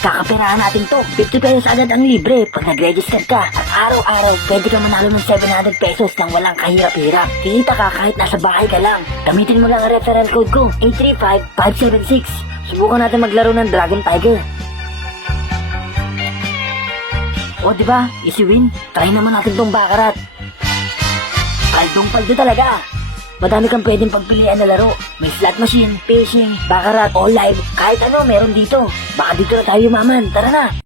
Pagkakapirahan natin to, 50 pesos agad ang libre pag nag-register ka. At araw-araw, pwede ka manalo ng 700 pesos nang walang kahirap-hirap. Kikita ka kahit nasa bahay ka lang. Gamitin mo lang ang referral code ko, 835576. Subukan natin maglaro ng Dragon Tiger. O diba, easy win. Try naman natin tong bakarat. Kaldong-paldo talaga. Madami kang pwedeng pagpilian na laro. May slot machine, fishing, baccarat, all live. Kahit ano meron dito. Baka dito na tayo maman. Tara na!